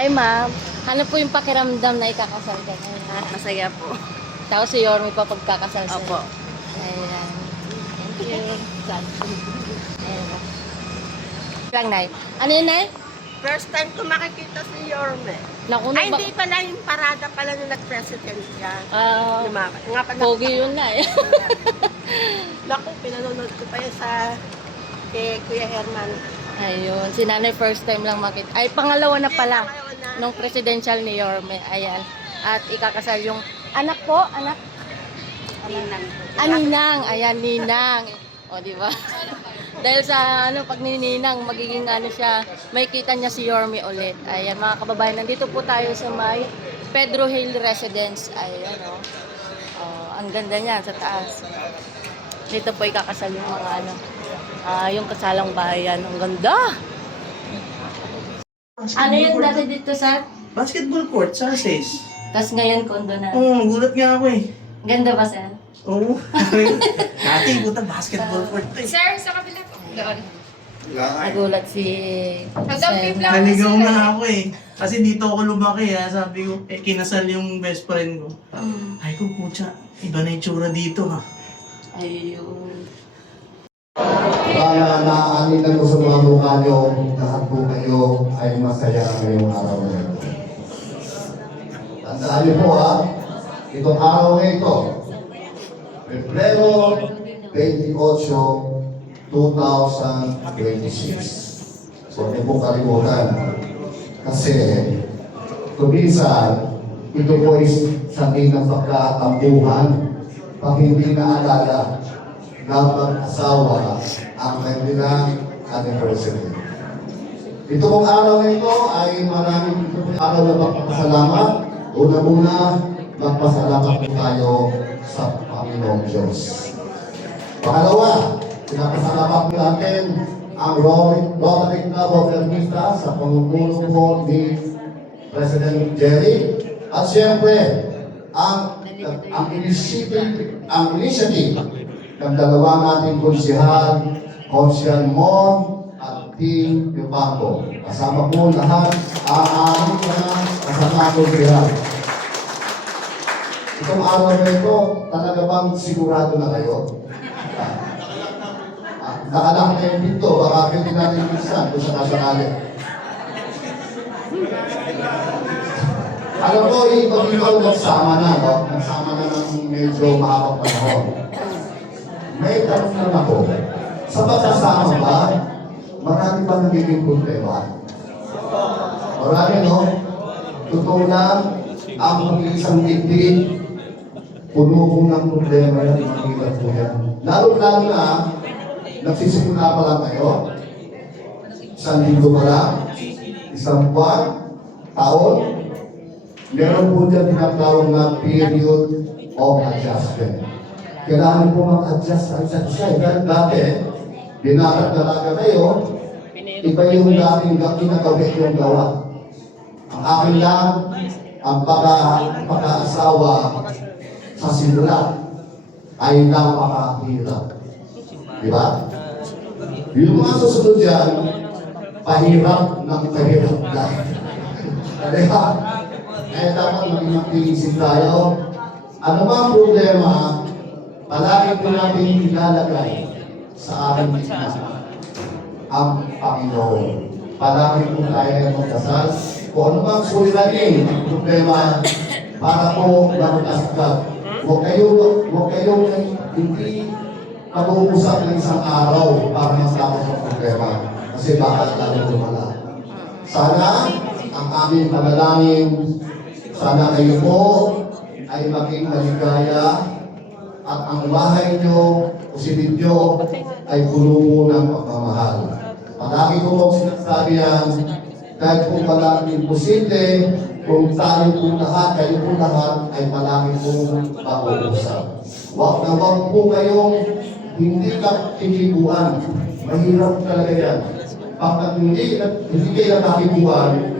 Hi, ma'am. Ano po yung pakiramdam na ikakasal ka ngayon? Masaya po. Tapos si Yorme pa pagkakasal sa'yo. Opo. Ayan. Thank you. Ayan. Lang, Nay. Ano yun, Nay? First time ko makikita si Yorme. Naku, Ay, hindi pala yung parada pala nung nag-president siya. Nga pala. Pogi yun, Nay. Naku, pinanonood ko pa yun sa kay Kuya Herman. Ayun. Si Nanay first time lang makita. Ay, pangalawa na pala. Pangalawa na. Nung presidential ni Yorme. Ayan. At ikakasal yung anak po. Anak. Ninang. Ninang. Ayan, Ninang. O, di ba? Dahil sa pag nininang, magiging siya, may kita niya si Yorme ulit. Ayan, mga kababayan, nandito po tayo sa may Pedro Hill Residence. Ayan, ang ganda niya sa taas. Dito po ikakasal yung mga yung kasalang bayan. Ang ganda! Ano yung dati dito sa? Basketball court sa Aces. Tapos ngayon, kondo na. Gulat nga ako eh. Ganda ba, Sen? Oo. Dati, puta, basketball court to eh. Sir, sa kabila po. Doon. Nagulat si Hanggang Sen. pipla. Naligaw na ako eh. Kasi dito ako lumaki ha. Sabi ko, kinasal yung best friend ko. Ay ko, putya, iba na yung tsura dito ha. Ayun. Para naaanitan ko sa mga mukha nyo, lahat po kayo ay masaya ngayong araw na ito. Tandaan niyo po ha, itong araw na ito, Pebrero 28, 2026. So, hindi po kalimutan. Kasi, kuminsan, ito po ay sabi ng pagkatampuhan pag hindi naalala na mag-asawa ang kanilang anniversary. Ito pong araw na ito ay maraming araw na magpapasalamat. Una-una, magpasalamat po tayo sa Panginoong Diyos. Pangalawa, pinapasalamat po natin ang Rotary Club of Ermita sa pangungulong po ni President Jerry. At siyempre, ang initiative ng dalawang nating Konsyal Mon at Team Yupango. Kasama po lahat ang aming mga kasama konsyal. Itong araw na ito, talaga bang sigurado na kayo? Nakalak na yung dito, baka pwede natin minsan kung sa kasakali. Alam ko, pag ikaw nagsama na, no? Nagsama na ng medyo mahabang panahon. May tanong lang ako. Sa pagsasama ba, marami ba nagiging problema? Marami, no? Totoo lang, ang mag-iisang dibdib, puno po ng problema yan, mahirap po yan. Lalo-lalo na, nagsisimula pa lang kayo, isang linggo pa lang, isang buwan, taon, meron po dyan tinatawag na period of adjustment. Kailangan po mag-adjust ang isa't isa. Dahil dati, binatag-dalaga kayo, iba yung dating ginagawa yung gawa. Ang akin lang, ang pag-aasawa sa simula ay napakahirap. Di ba? Yung mga susunod dyan, pahirap ng pahirap na. Kaya, dapat maging mag-iisip tayo. Ano ba ang problema? Palagi po natin ilalagay sa aking gitna ang Panginoon. Palagi po tayo magdasal. Kung ano bang suliranin ang problema para po magdasal. Huwag kayong hindi mag-uusap ng isang araw para matapos ang problema. Kasi bakit lalo lumala. Sana ang aming panalangin, sana kayo po ay maging maligaya at ang bahay nyo o silid nyo ay puno po ng pagmamahal. Palagi ko po sinasabi yan, dahil po palagi imposible kung tayo po lahat, kayo po lahat ay palagi po mag-uusap. Huwag na huwag po kayong hindi kakikibuan. Mahirap talaga yan. Pagkat hindi kayo nakikibuan,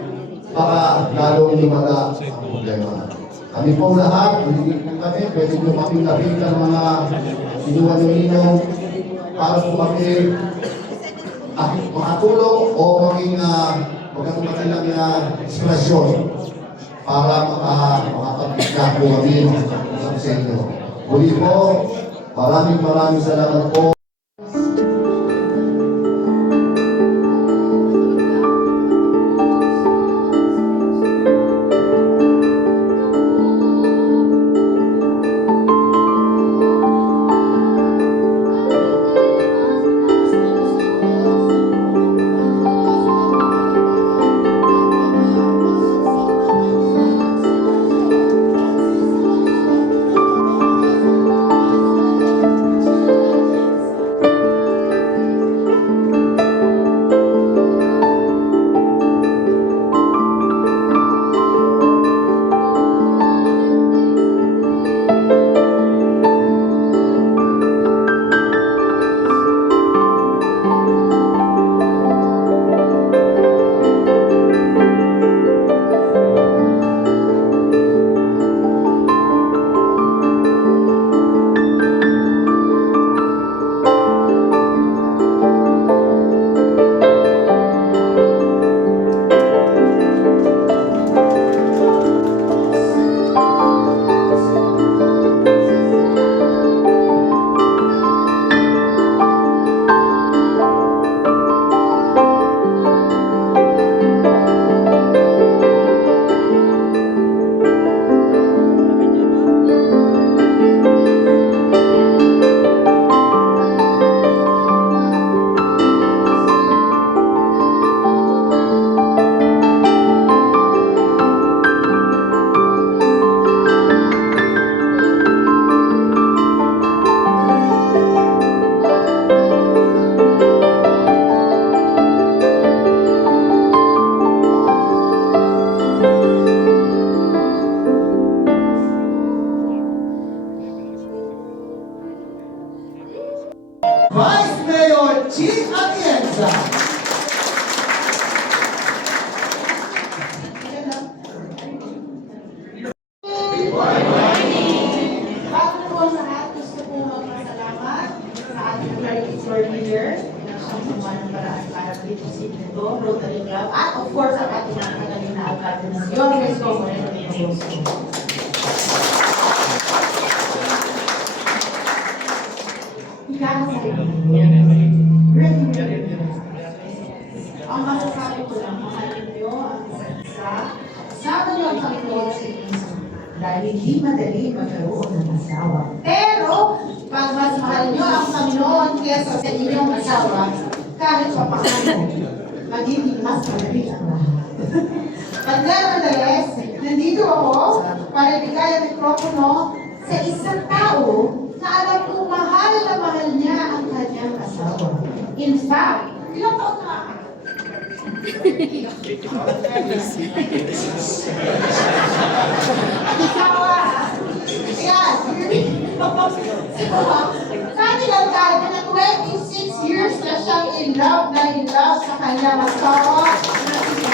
baka lalong lumala ang problema. Kami po lahat, hindi po kami, pwede nyo makita ng mga inuwan-inom para po kami makatulong o maging magandang kanilang inspirasyon para makapag-isla po kami sa inyo. Muli po, maraming salamat po. Vice Mayor Chief Atienza. Bago po sa lahat, gusto po magpasalamat sa ating very senior leader na siyang gumawa ng paraan para dito sa ito, Rotary Club, at of course ang ating mga kagaling na alcalde na si Yorme Isko Moreno Villalobos. Ang masasabi ko lang, mahalin niyo ang isa't isa. Sama niyo ang Panginoon sa inyong dahil hindi madali magkaroon ng asawa. Pero, pag mas mahal niyo ang Panginoon kesa sa inyong asawa, kahit pa paano, magiging mas madali ang lahat. But nevertheless, nandito ako para ibigay ang mikropono sa isang tao na alam kong mahal na mahal niya ang kanyang asawa. In fact, ilang taon na ka? Asawa, ayan, sabi lang tayo na 26 years na siyang in love sa kanyang asawa na si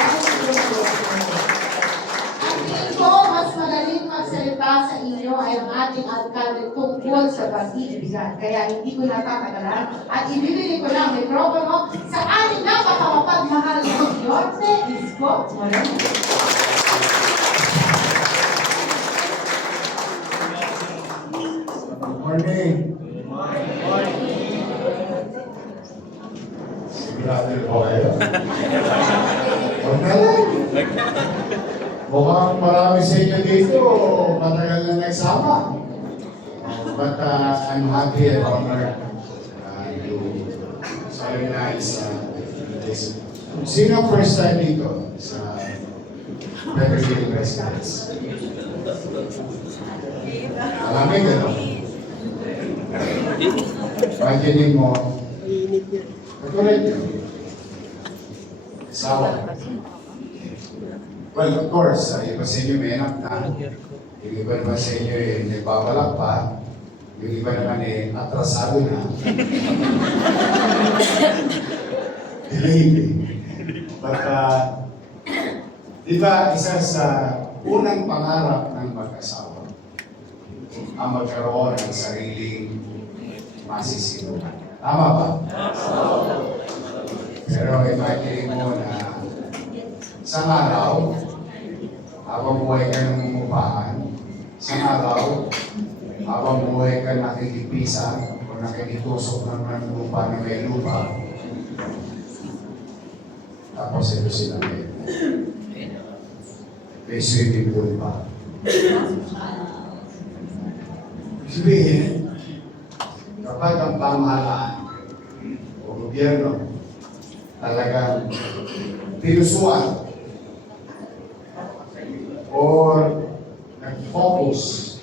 Ang tingin ko, mas magaling magsalita sa inyo ay ang ating alkalde tungkol sa pag-iibigan. Kaya hindi ko natatagalan at ibibigay ko lang mikropono sa ating napakapagmahal na Yorme Isko Moreno. Morning. Sigurado po kayo. Huwag na lang. Mukhang marami sa inyo dito, matagal na nagsama. But I'm happy and honored to solidarize this. Sino ang first time dito sa Beverly Residence? Alamig, ano? Pagkinig mo, katulad yun. Sawa. Well, of course, iba sa inyo may anak na. Yung iba naman sa inyo nagbabalak pa. Yung iba naman atrasado na. Delayed. But, di ba, isa sa unang pangarap ng mag-asawa ang magkaroon ng sariling masisinuhan. Tama ba? Pero imagine mo na Isang araw, habang buhay ka ng upahan, isang araw, habang buhay ka nakikipisan o nakikitusok ng lupa na may lupa, tapos ito sila may swimming pool pa. Sabihin, kapag ang pamahalaan o gobyerno talagang pinusuan or nag-focus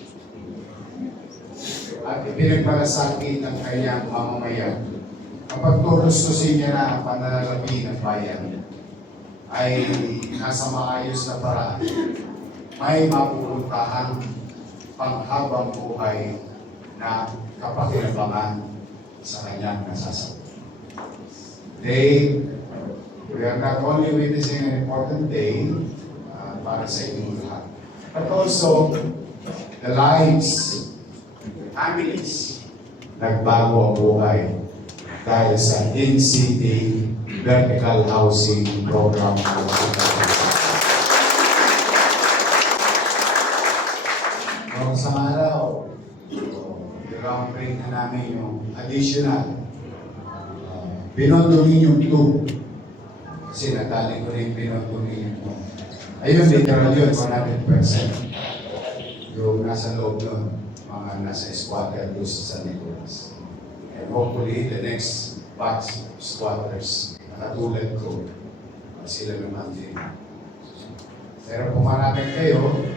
at ipinagmalasakit ang kanyang mamamayan, kapag tulostusin niya na ang pananalapi ng bayan, ay nasa maayos na paraan, may mapupuntahan panghabang buhay na kapakinabangan sa kanyang nasasabi. Today, we are not only witnessing an important day para sa inyong lahat, but also the lives, families, nagbago ang buhay dahil sa NCT Vertical Housing Program. Noong sa araw, groundbreak na namin yung additional Binondo Dominion 2. Kasi natali ko rin Binondo Dominion 2. Ayun, literal yun, 100%. Yung nasa loob nun, mga nasa squatter doon sa San Nicolas. And hopefully, the next batch of squatters, nakatulad ko, sila naman din. Pero kung marami kayo,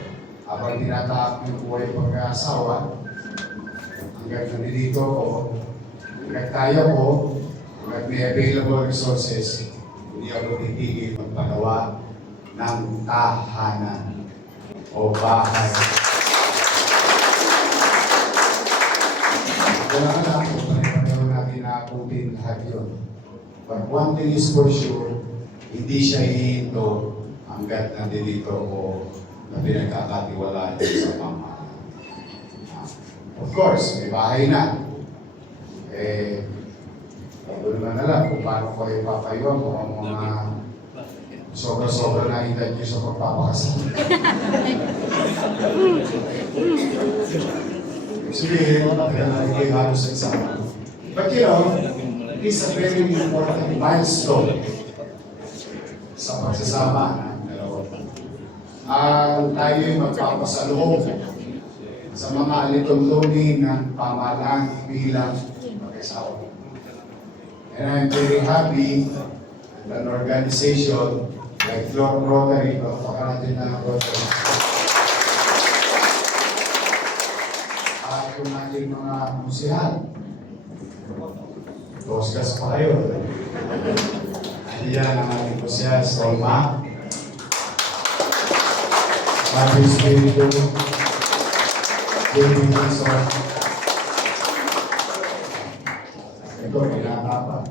habang tinatapos yung buhay pagkasawa, hanggang nandito ko, hanggang kaya ko, hanggang may available resources, hindi ako titigil magpagawa ng tahanan o bahay. Wala ka lang kung pareho natin naakutin lahat yun. But one thing is for sure, hindi siya hihinto hanggat nandito ko na pinagkakatiwalaan sa pamahalaan. Of course, may bahay na. Ito naman na lang kung paano ko ipapayuan kung ang mga sobra-sobra na edad nyo sa pagpapakasal. Sabihin, hindi halos nagsama. But you know, it is a very important milestone sa pagsasama ng dalawa. Tayo'y magpapasaloob sa mga alituntunin ng pamahalaan bilang mag-asawa. And I'm very happy that an organization like Rotary, napakarating na Rotary, at yung ating mga musihal, Toskas pa kayo. Ayan ang ating musihal, Solma, Padre Espiritu, David Wilson. Ito, pinatapa.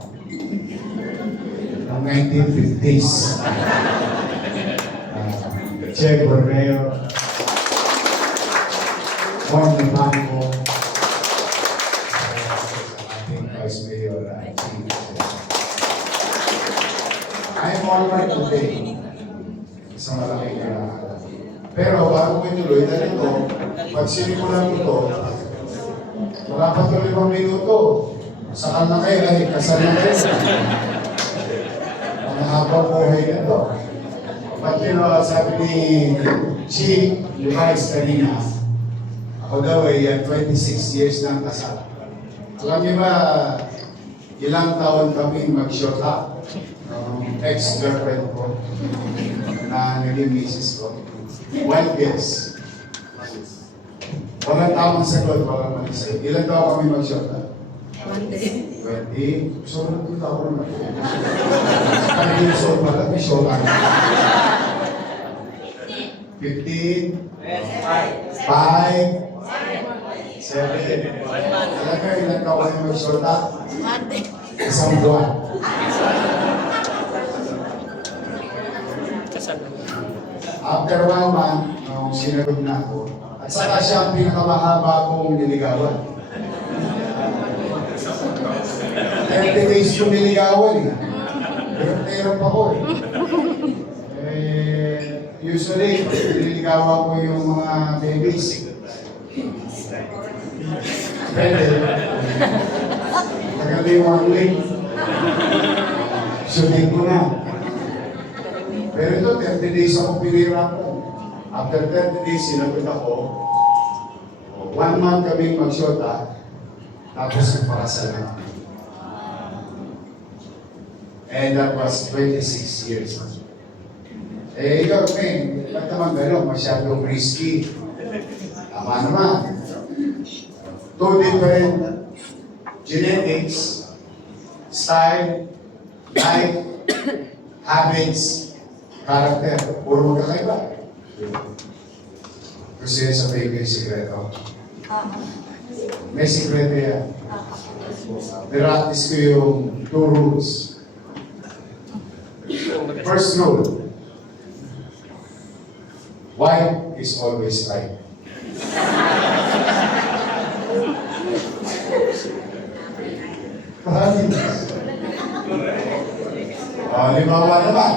Ng 1950s. Che Borreo, Juan Namanco, ating Vice Mayor, I'm honored today sa malaking kailangan. Pero bago ko ituloy, dahil ito, pag sinimulan ko ito, wala pa ito 5 minuto. Sakal na kayo, ay kasal na kayo. Ang habang buhay na ito. But you know, sabi ni Chief Luis kanina, ako daw ay 26 years ng kasal. Alam niyo ba, ilang taon kami mag-short up? Ex-girlfriend ko na naging misis ko. One guess. Walang tamang sagot, walang mali sa'yo. Ilan taon kami mag-short up? 20. So, nagkita ko naman. Kaya yung short pala, may short up. 15. 5. 7. Alam ka, ilan taon kami mag-short up? Isang buwan. After 1 month, nung sinagot na ako, at saka siya ang pinakamahaba kong niligawan. 30 days kong niligawan eh. Pero pa ko eh. usually, nililigawan ko yung mga babies. Pwede. Tagaliwang link. Shooting ko na. Pero ito, 30 days ako pinira ko. After 30 days, sinagot ako. 1 month kaming mag-shota. Tapos nagparasal na kami. And that was 26 years. Eh, ikaw, men, ba't naman gano'n? Masyadong risky. Tama naman. Two different genetics, style, life, habits, character. Puro magkakaiba. Gusto yun sabihin ko yung sikreto. May sikreto yan. Practice ko yung 2 rules. First rule, white is always right. Halimbawa naman,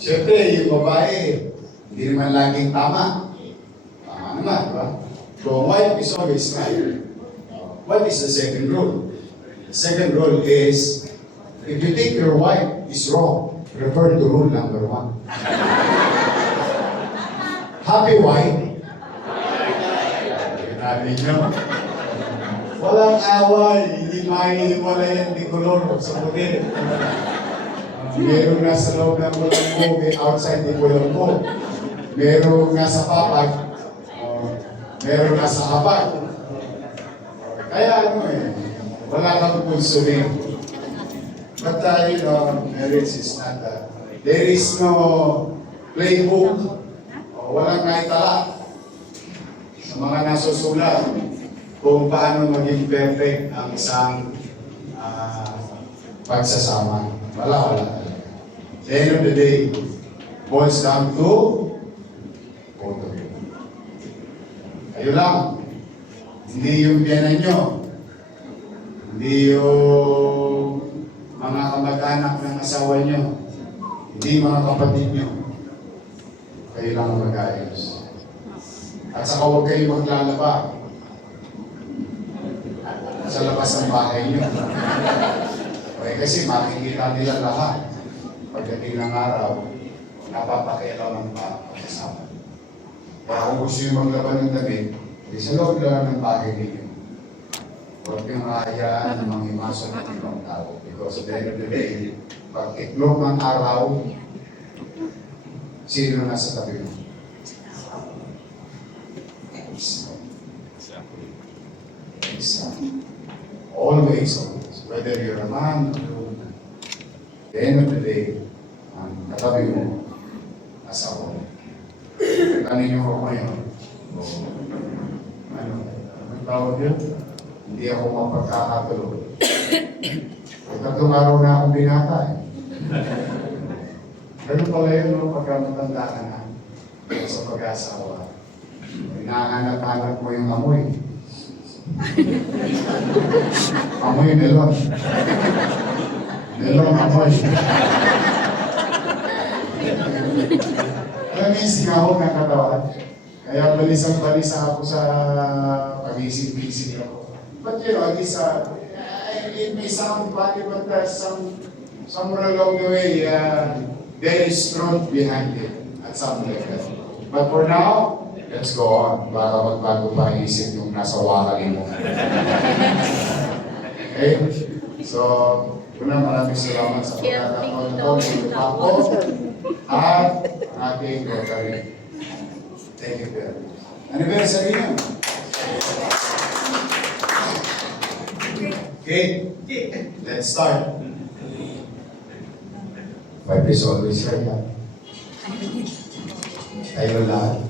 siyempre yung babae, hindi naman laging tama. Tama naman, di ba? So white is always right. What is the second rule? The second rule is, if you think your wife is wrong, refer to rule number 1. Happy wife. Natin nyo. Walang away, hindi maiiwala yan di kolor sa puti. Merong nasa loob ng bulanggo, may outside di bulanggo. Merong nasa papag, merong nasa hapag. Kaya ano wala kang pulsunin. But you know, marriage is not that. There is no playbook. Walang naitala sa mga nasusulat kung paano maging perfect ang isang pagsasama. Wala. At the end of the day, boils down to both of you. Kayo lang. Hindi yung biyanan nyo. Hindi yung mga kamag-anak ng asawa nyo. Hindi mga kapatid nyo. Kayo lang ang mag-ayos. At saka huwag kayo maglalaba sa labas ng bahay nyo. Okay, kasi makikita nila lahat. Pagdating ng araw, napapakialaw ng pagkasama. Kaya kung gusto yung maglaban ng damit, di sa loob lang ng bahay ninyo. Huwag yung hayaan ng mga imaso ng ibang tao. Because at the end of the day, pag itlog ng araw, sino nasa tabi mo? Always. Whether you're a man or a woman. At the end of the day, ang katabi mo, asawa mo. Kanin niyo ako ngayon. Ang tawag yun? Hindi ako mapagkakatulog. Tatlong araw na akong binata Ganun pala yun, no? Pagka matanda ka na sa pag-asawa. Hinahanap-hanap mo yung amoy. Amoy melon. Melon amoy. Alam mo yung singahog ng katawan? Kaya balisang-balisa ako sa pag-isip-isip ako. But you know, at least, it may sound funny, but somewhere along the way, there is truth behind it at something like that. But for now, let's go on. Baka magbago pa ang isip yung nasa wakalin mo. Okay? So, maraming salamat sa pagkakataon na ito. Ako at ating Rotary. Thank you very much. Anniversary nyo. Okay? Let's start. Five is always right, ha? Tayo lahat.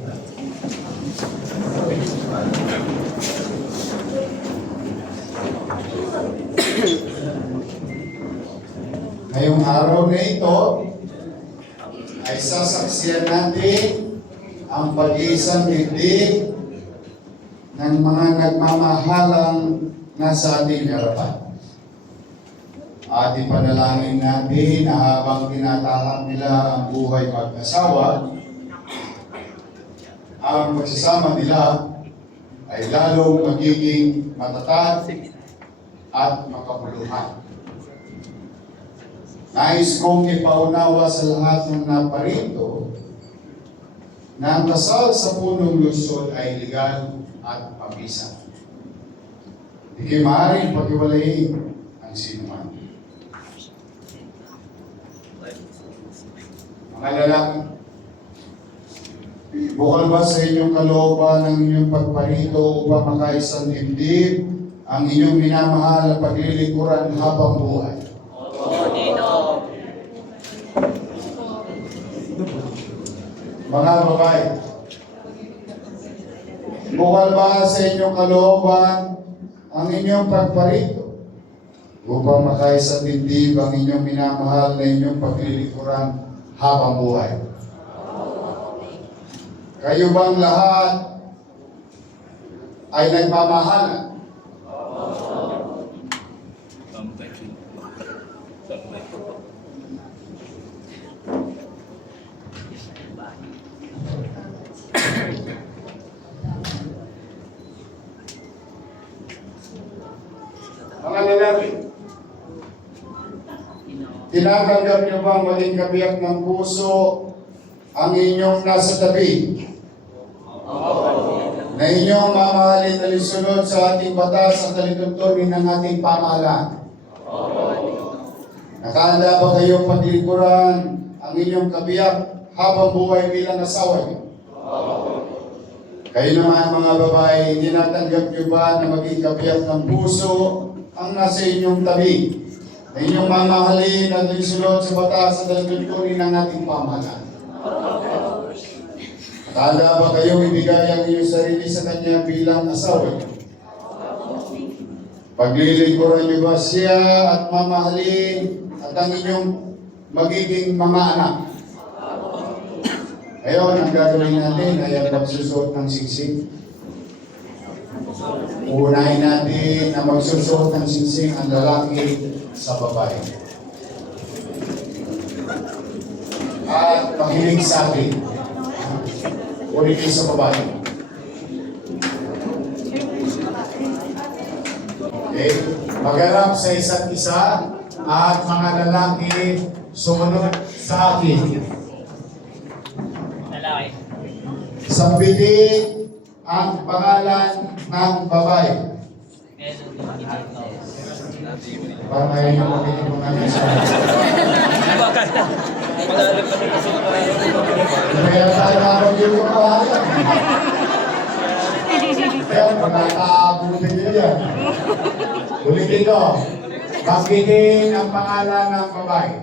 Ngayong araw na ito, ay sasaksiyan natin ang pag-iisang digdig ng mga nagmamahalang nasa ating harapan. At ipanalangin natin na habang tinatahak nila ang buhay mag-asawa, ang pagsasama nila ay lalong magiging matatag at makabuluhan. Nais kong ipaunawa sa lahat ng naparito na ang kasal sa punong lungsod ay legal at mabisa. Di kayo maaaring pag-iwalayin ang sinuman. Mga lalaki, bukal ba sa inyong kalooban ang inyong pagparito upang makaisang dibdib ang inyong minamahal at paglilingkuran habang buhay? Mga babae, bukal ba sa inyong kalooban ang inyong pagparito upang makaisang dibdib ang inyong minamahal na inyong paglilingkuran habang buhay? Kayo bang lahat ay nagmamahalan? Mga lalaki, tinatanggap niyo bang maging kabiyak ng puso ang inyong nasa tabi? Na inyong mamahalin na lisunod sa ating batas at talituntunin ng ating pamahalaan? Nakahanda ba kayong paglilingkuran ang inyong kabiyak habang buhay bilang asawa niyo? Kayo naman mga babae, tinatanggap niyo ba na maging kabiyak ng puso ang nasa inyong tabi? Na inyong mamahalin at lisunod sa batas at talituntunin ng ating pamahalaan? Tanda ba kayong ibigay ang iyong sarili sa Kanya bilang asawa niyo? Paglilingkuran niyo ba siya at mamahalin at ang inyong magiging mga anak? Ngayon, ang gagawin natin ay ang pagsusuot ng singsing. Unahin natin na magsusuot ng singsing ang lalaki sa babae. At makinig sa atin. Ulitin sa babae. Okay? Magharap sa isa't isa at mga lalaki sumunod sa akin. Sambitin ang pangalan ng babae. Para may napakinig mo namin sa kaya tayo nakapag-yung mga bahala. Kaya magkakabutin nyo yan. Ulitin ko. Banggitin ang pangalan ng babae.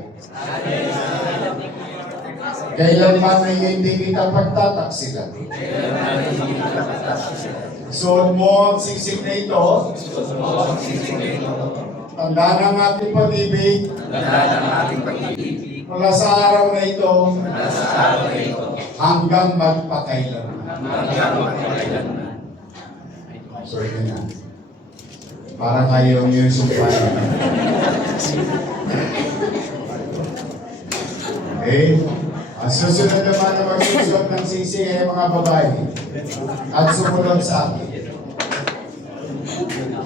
Kailanman ay hindi kita pagtataksilan. Suot mo ang singsing na ito. Tanda ng ating pag-ibig. Mula sa araw na ito. Hanggang magpakailanman. Sorry ka na. Para kayo yung sumpayan. Okay? Ang susunod naman na magsusunod ng singsing ay mga babae at sumunod sa akin.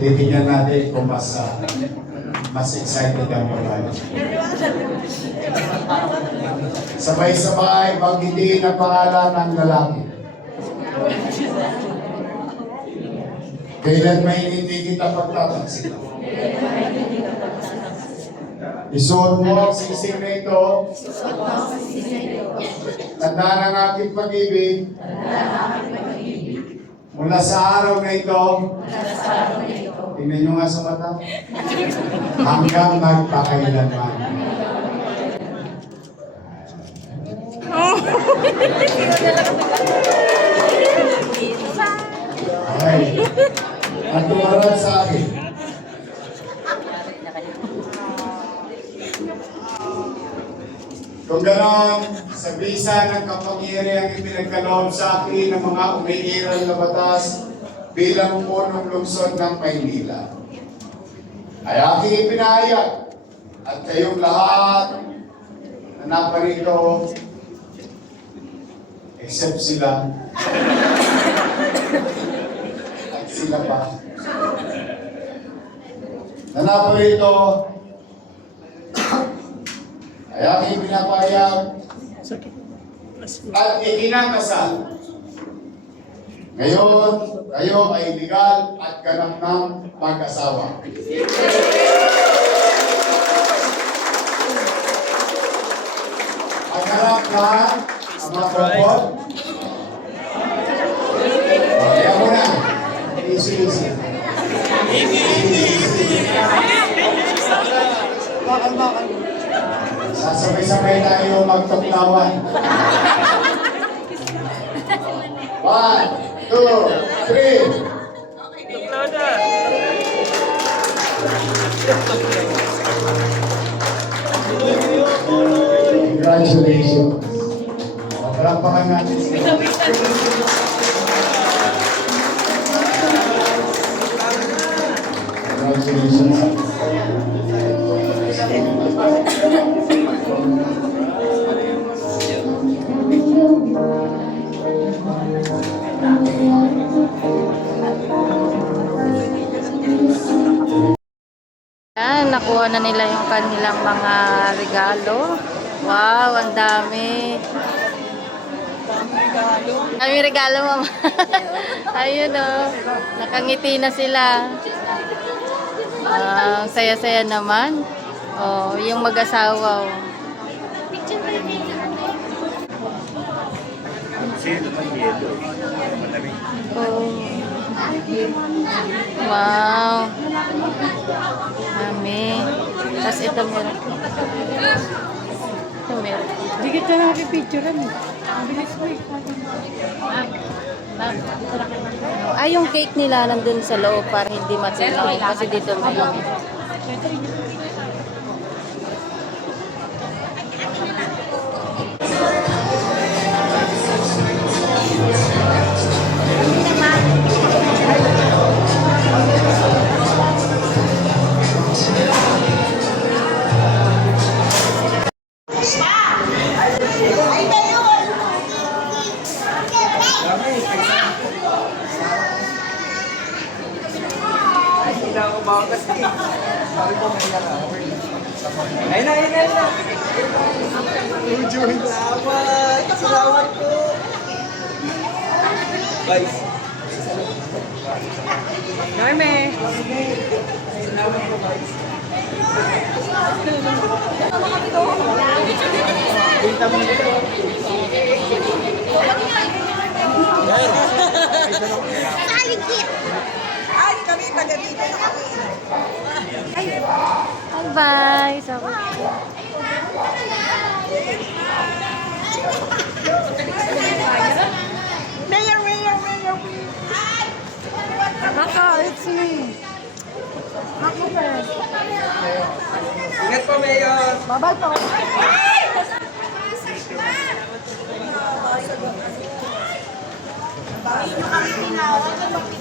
Titingnan natin kung mas excited ang babae. Sabay-sabay banggitin ang pangalan ng lalaki. Kailan may hindi kita pagtataksilan. Isuot mo ang singsing na ito. Tanda ng aking pag-ibig. Mula sa araw na ito. Tingnan nyo nga sa mata. Hanggang magpakailanman. Okay. At tumarad sa akin. Kung gano'n, sa bisa ng kapangyarihan ipinagkaloob sa akin ng mga umiiral na batas bilang punong lungsod ng Maynila, ay aking ipinahayag at kayong lahat na naparito Except sila. At sila pa. Na naparito ay aking pinapayag at ikinakasal. Ngayon, kayo ay legal at ganap ng mag-asawa. At ganap na ang mga kapot. Kaya mo na. Easy. Sasabay-sabay tayo magtuklawan. 1, 2, 3. Congratulations. Palampakan natin sila. Congratulations. Yan, nakuha na nila yung kanilang mga regalo. Wow, ang dami. Dami regalo, mama. Ayun o. Nakangiti na sila. Saya-saya naman. Oh, yung mag-asawa. Oh. Oh. Wow. Dami. Tapos ito meron. Ito meron. Hindi kita nakipicturean eh. Ang bilis mo eh. Yung cake nila nandun sa loob para hindi matulog. Kasi dito meron. Salamat po. Guys. Norme! Ay, kami taga dito na kami. Bye-bye. Mayor. Naka, it's me. Ako first. Ingat po, Mayor. Babay po. Bakit nyo kami tinawag?